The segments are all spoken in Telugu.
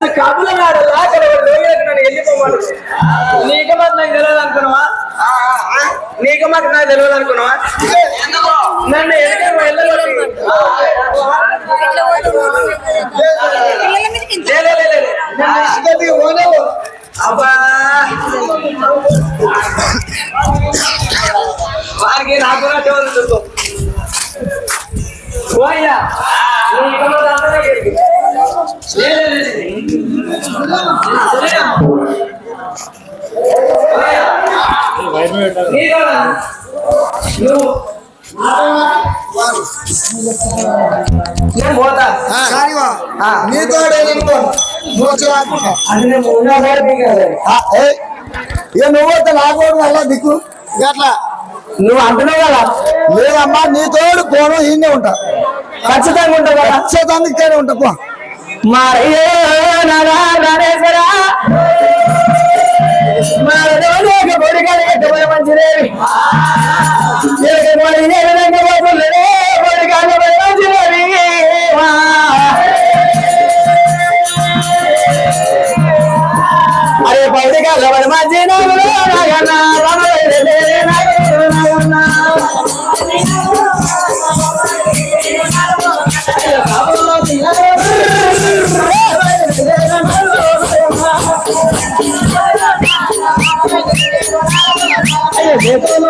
కబుల నాడు నన్ను వెళ్ళిపోమను. నీకు మాకు నాకు తెలియదు అనుకున్నావా? నీకు మాకు నాకు తెలియదు అనుకున్నావా? నన్ను వెళ్ళగలరు అబ్బా. వారికి నాకు కూడా చదువుతుంది నేను పోతా. నీతో నువ్వు నాకు అలా దిక్కు ఎట్లా నువ్వు అంటున్నావు కదా? లేదమ్మా నీ తోడు పోను ఈయనే ఉంటా. ఖచ్చితంగా ఉంటావు కదా? ఖచ్చితంగా ఇక్కడే ఉంటా పో. మరయ్యో నరా నరేశ్వరా మరలోక బొడిగలు మంచిదేవి అరే బొడిగల మంచి నాగులు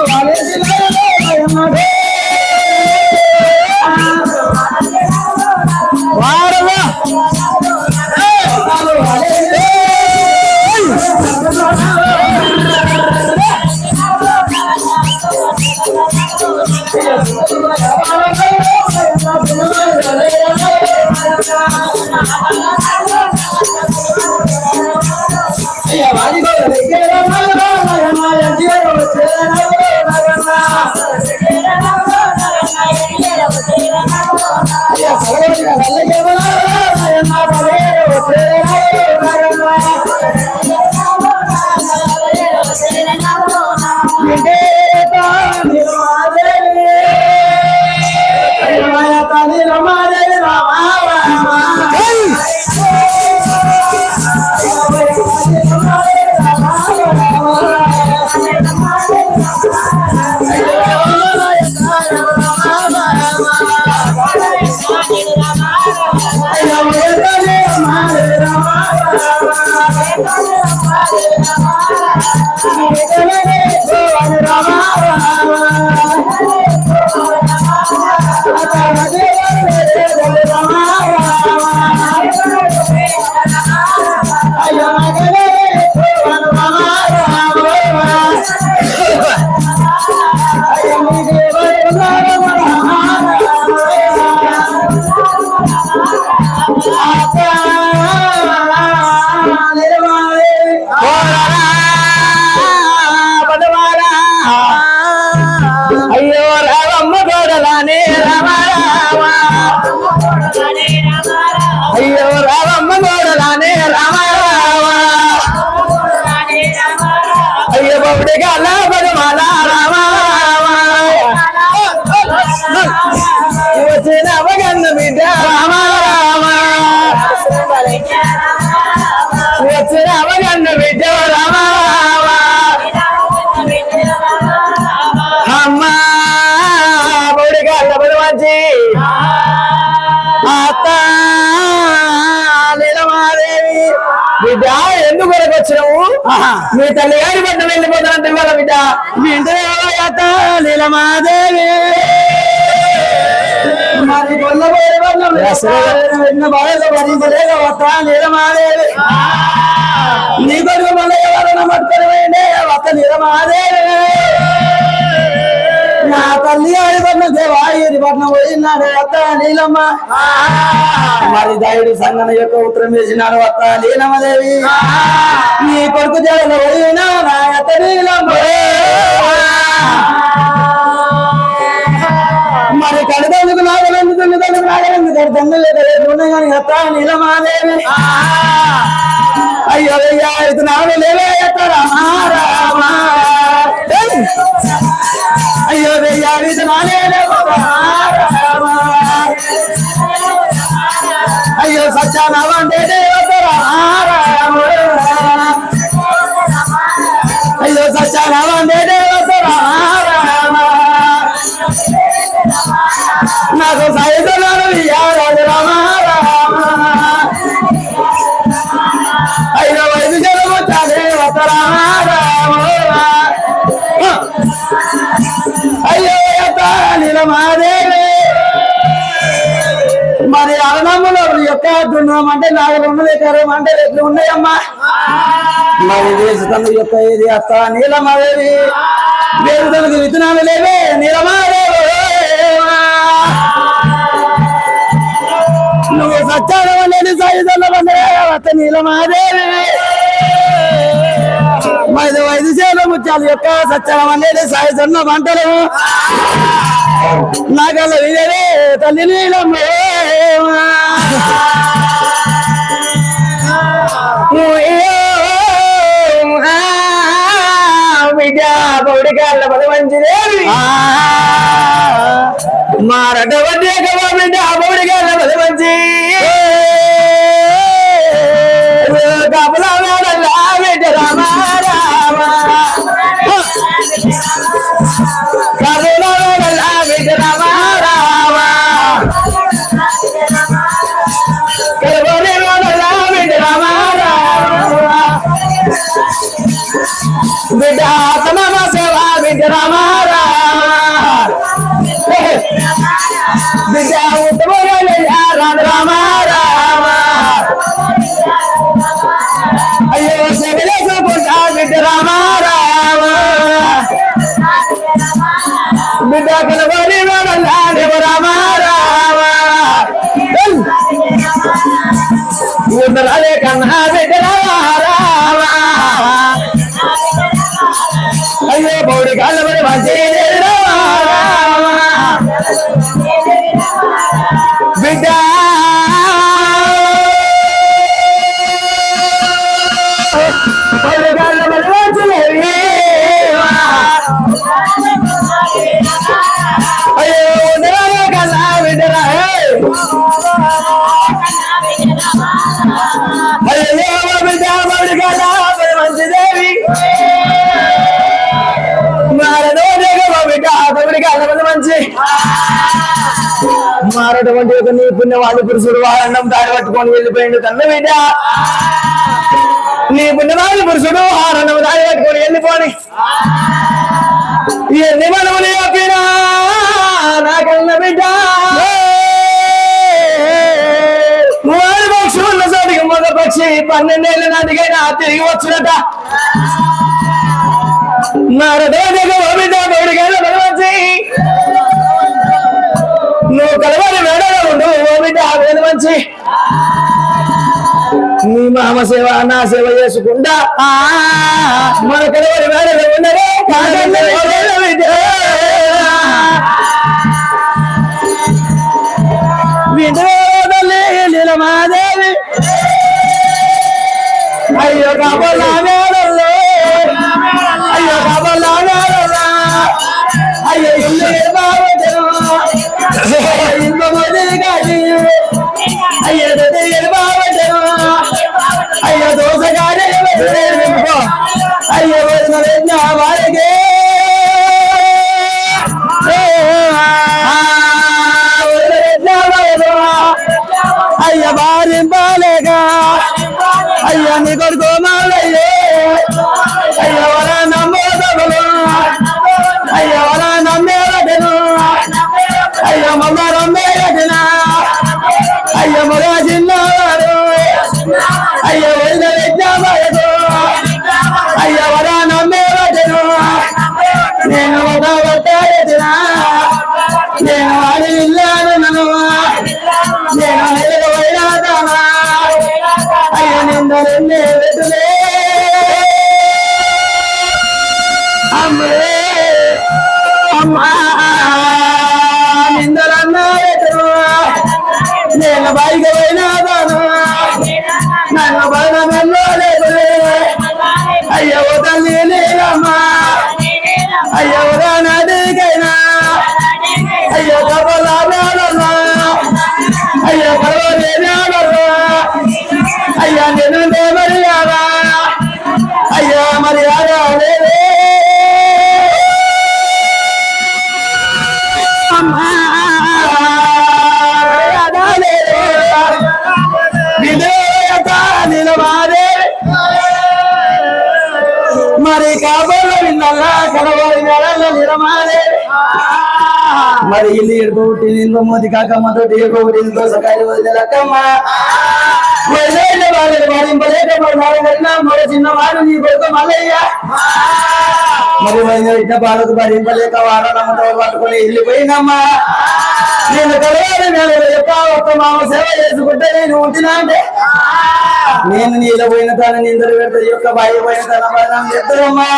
అయ్యో అయ్యో వరకు వచ్చినావు? మీ తల్లి గారి పట్ల వెళ్ళిపోతానంటే ఇవాళ బిడ్డ? నీలమాదేవి మరి కొల్లబోయే వాళ్ళు నీలమాదేవి నీ కొడుకు మళ్ళీ ఎవరైనా పట్టుకొని పోయిండే వస్త నీలమాదేవి నా తల్లి ఆడిపట్నం దేవా పట్నం పోయినాడు వత్త నీలమ్మ. మరి దైడు సంగన యొక్క ఉత్తరం వేసినాడు వత్త నీలమ్మదేవి. నీ కొడుకు జగలు పోయినా నా అత్త నీలమ్మ? మరి కడతందుకు నాగలందుకు తల్లిదండ్రులకు నాగలందుకు కడతందుకు లేదు కానీ అత్త నీలమాదేవి అయ్యో అయ్యా ఇది నాడు లేవే అత్త రామా రామా. అయ్యో సత్యానవంటే దేవతరా? అయ్యో సత్యానవంటే దేవతరా? నాకు సైతులను ఇయ్యారా? నీలమాదేవి మరి అరణములో యొక్క దున్నం అంటే నాగలు ఉన్నది కరం అంటే ఎట్లు ఉన్నాయమ్మా. మరి వేసుతను యొక్క ఏది అత్త? నీలమాదేవి వేరుతనకు విత్తనాలు లేవే నీలమాదేవి నువ్వు సత్యానం లేని సాయుధంలో అత్త నీలమాదేవి మరి వైద్యశాల చేల ముత్యాల యొక్క సత్యానం అనేది సాయుధన్న మంటలు నాగల విజయే తల్లి నీలమ్మ పౌడికాళ్ళ పది మంచిదేవి మారట వడ్డీ బిడ్డ పౌడికాళ్ళ బిడ్డ తమ సేవ బిడ్డ రామ రామ బిడ్డ ఉత్తమ రామ రామ రామ అయ్యో శబరేశ్వర బిడ్డ రామ రామ బిడ్డ కలవరి వేడల్లా దేవ రామ రామ ఉత్తరాలే కన్నా మారటువంటి ఒక నీ పుణ్య వాళ్ళు పురుషుడు వాడడం దారి పట్టుకొని వెళ్ళిపోయింది తన్న బిడ్డ నీ పుణ్య పురుషుడు ఆరణం దారి పట్టుకొని వెళ్ళిపోని. ఎన్ని మనములు పన్నెండేళ్ళ నాటికైనా తిరిగి వచ్చునట నువ్వు కలవాలి మేడలో ఉండు వేద మంచి. నీ మామ సేవ నా సేవ చేసుకుంటా. మన కలవరి మేడలో ఉండరే అయ్యో కాబోలా మేడల్లో అయ్యో కాబోలా మేడల్లో అయ్యో ఇల్లు బాబు ఇల్లు మొదలు కాదు అయ్యో దొడ్డి మరి కాబోలు విన్నల్లా కలవరి నెలల నిరమాదే మరి ఇల్లు ఎడుకోబుట్టి నిందో మోది కాకమ్మతో ఎడుకోబుట్టి దోసకాయలు వదిలేకమ్మ మరి చిన్నవాడు నీ కొడుకు మల్లయ్య. మరి వైద్య బాలకు భరింపలేక వాడనమ్మతో పట్టుకొని వెళ్ళిపోయినమ్మా నేను కలవాలి నేను చెప్పా ఒక్క మామ సేవ చేసుకుంటే నేను ఉంటున్నా అంటే. నేను నీళ్ళ పోయిన తన నిందలు పెడతా యొక్క బాయి పోయిన తన బలం చెప్తానమ్మా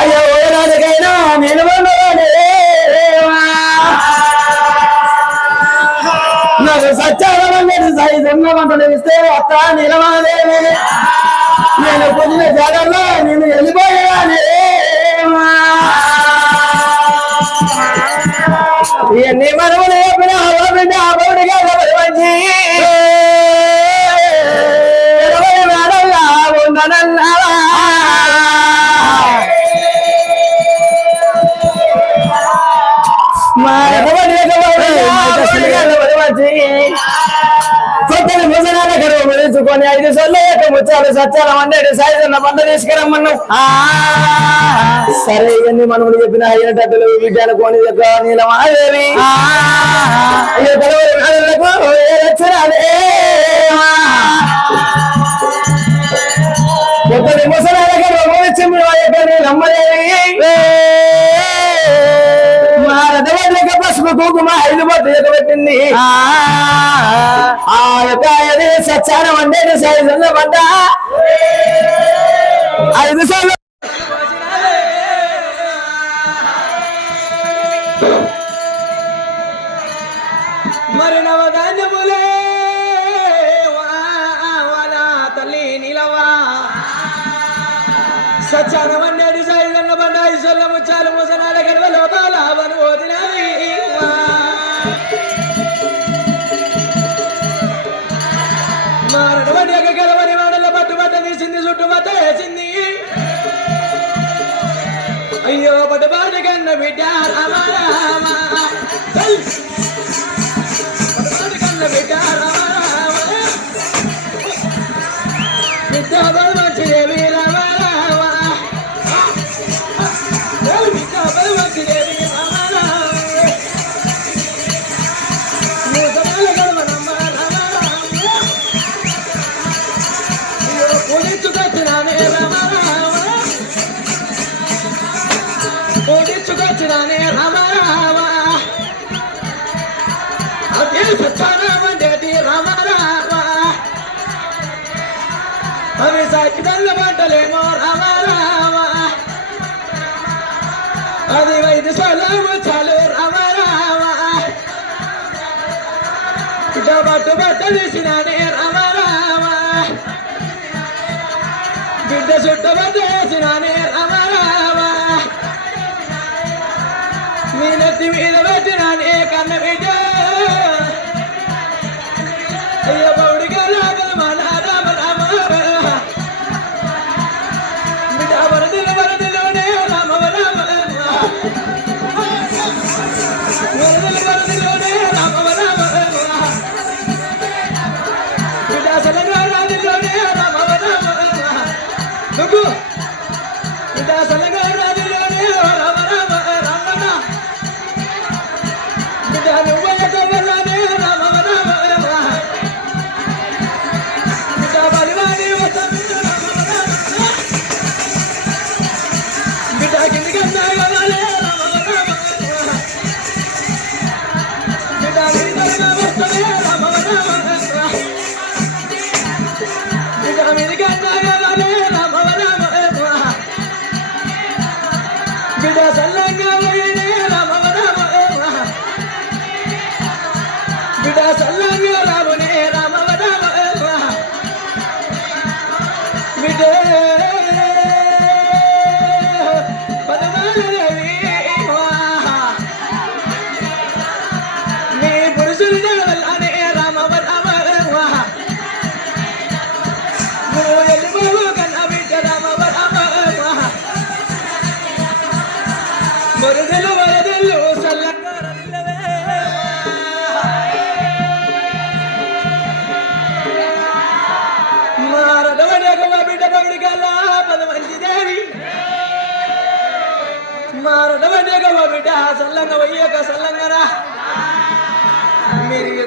అయ్యో ఓనాడికైనా నేను వందవాడే. నాకు సత్యాలను ఇస్తే అత్త నిలవాలేమే నేను పొందిన జాగల్లో నేను వెళ్ళిపోయానే ఇవన్నీ కొత్తని ముసలాల కరువు మురించుకొని ఐదు సొల్లు యొక్క ముచ్చాలు సత్యాల వండేడు సాయిజన్న పంట తీసుకురమ్మన్నా. సరే ఇవన్నీ మనములు చెప్పిన అయినటట్టులు బిడ్డలు కొని యొక్క నీలమాదేవి. కొత్తని యొక్క నీలమ్మదేవి కుంకుమ ఐదు బొట్టు ఎగబెట్టింది ఆ. యొక్క సత్యాన వండేది సైజుల్లో పడ్డ ఐదు సార్లు మరి నవధాన్యములే తల్లి నిలవా. సత్యానమన్నాడు సాయిలన్న బండాయి సొల్ల ముచ్చాలు ముసనాల బట్టు బట్ట తీసినానే బిడ్డ చుట్ట బట్ట వేసినానే మీ నెత్తి మీద పెట్టినానే కన్న బిడ్డ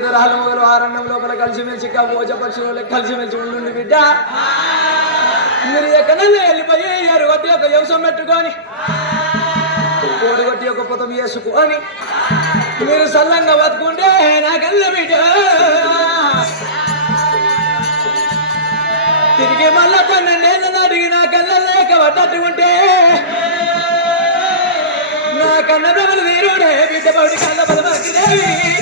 విగ్రహాలు ఇద్దరు ఆలమగలు ఆరణ్యం లోపల కలిసిమెలిసి ఓజ పక్షులు కలిసిమెలిసి ఉండు బిడ్డ. మీరు ఎక్కడన్నా వెళ్ళిపోయి ఎరు కొట్టి ఒక వ్యవసాయం పెట్టుకొని కోడి కొట్టి ఒక పొతం వేసుకొని మీరు సల్లంగా బతుకుంటే నాకెళ్ళ బిడ్డ? తిరిగి మళ్ళా పన్నెండేళ్ళ అడిగి నా కళ్ళ లేక పడ్డట్టు ఉంటే నా కన్న బదులు వీరుడే బిడ్డ పడి కళ్ళ బలమాకిదేవి దేవి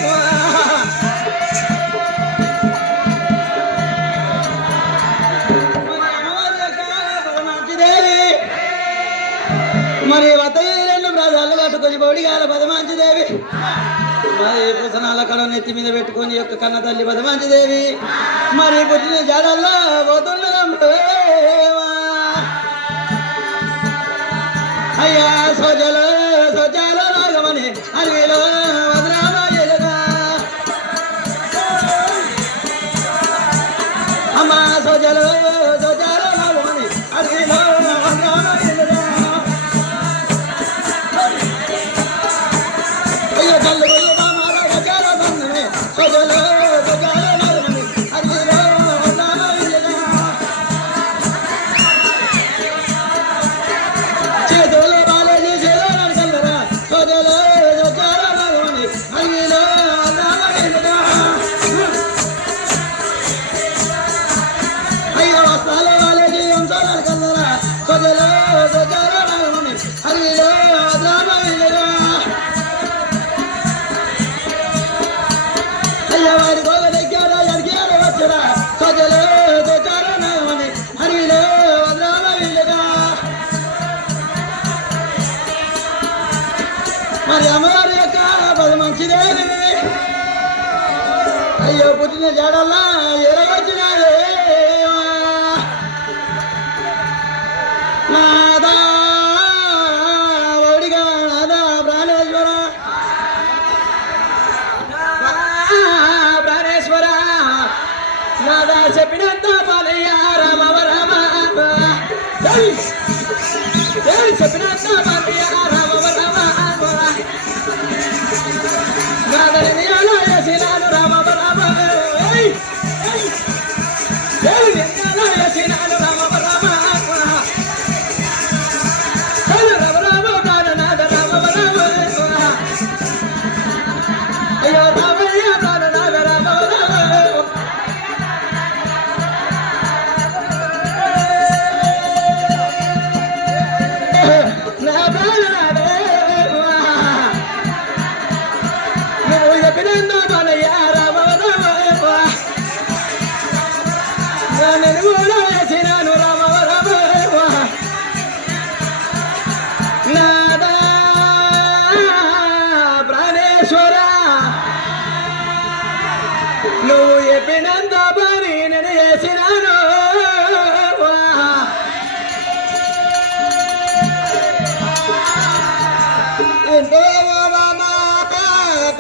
కట్టుకొని బౌడిగాల మరి పుసనాల కడ నెత్తి మీద పెట్టుకొని యొక్క కన్న తల్లి పదమాంచిదేవి మరి పుట్టిన జాడల్లో పోతుండదమ్మా అయ్యా సోజలో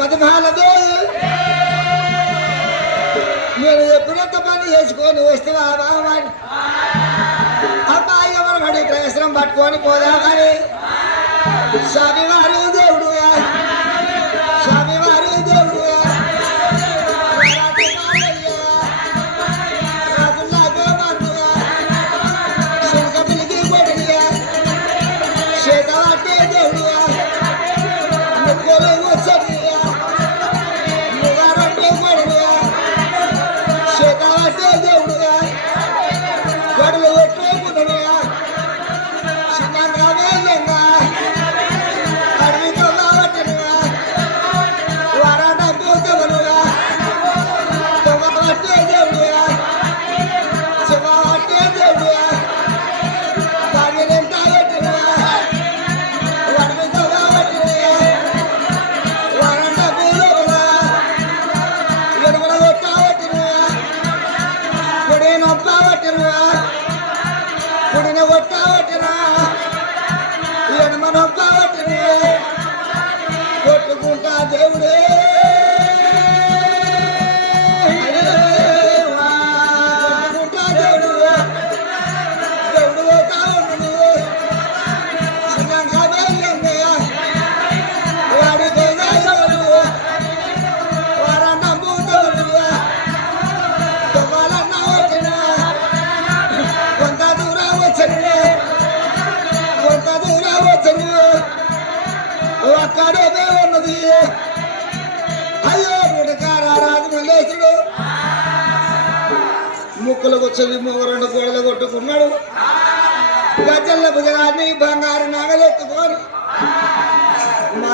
పదమాలతో నేను ఎప్పుడంత పని చేసుకొని వస్తే బాబాని అబ్బాయి ఎవరు పడి ప్రయత్నం పట్టుకొని పోదామని స్వామివారు స్వామివారు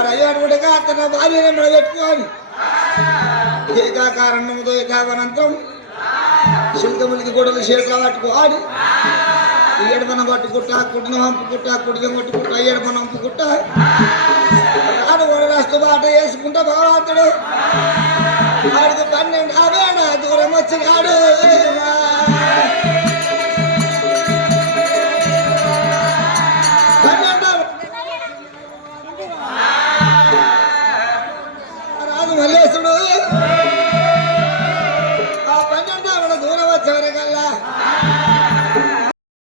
మరి అయ్యాడుగా అతను భార్యను నిలబెట్టుకోవాలి ఏకాకారణంతో ఏకావనంతం శుల్కములకి గొడవలు చేత పట్టుకోవాలి. ఏడుమన పట్టుకుంటా కుడిని పంపుకుంటా కుడిని ఏడు మనం పంపుకుంటా రాడు కూడా బాట వేసుకుంటా భగవంతుడు. వాడికి పన్నెండు ఆవేడ దూరం వచ్చినాడు